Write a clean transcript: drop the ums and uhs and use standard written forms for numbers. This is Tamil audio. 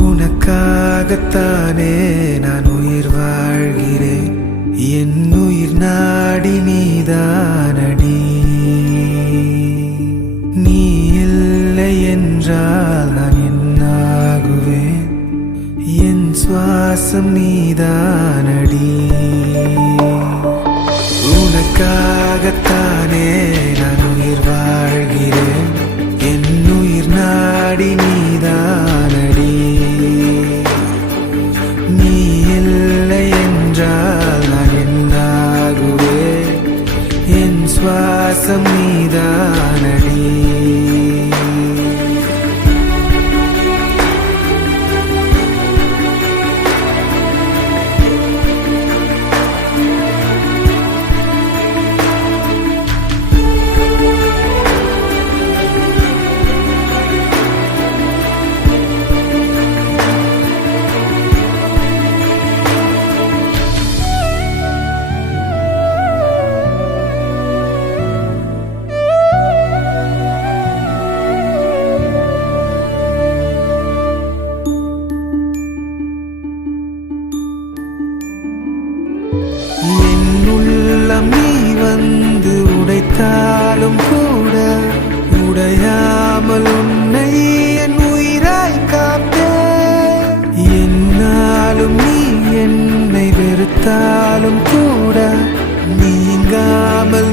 உனக்காகத்தானே நான் உயிர் வாழ்கிறேன். என் உயிர் நாடி நீதானடி. நீ இல்லை என்றால் நான் என்னாகுவேன்? என் சுவாசம் நீதானடி. உனக்காகத்தானே நான் உயிர் வாழ்கிறேன். என் உயிர் நாடி நீதானடி. நீ இல்லை என்றால் நான் என்னாகுவேன்? என் சுவாசம் நீதானடி. என் உள்ளம் நீ வந்து உடைத்தாலும் கூட உடையாமல் உன்னை என் உயிராய் காப்பேன். என்னாலும் நீ என்னை வெறுத்தாலும் கூட நீங்காமல்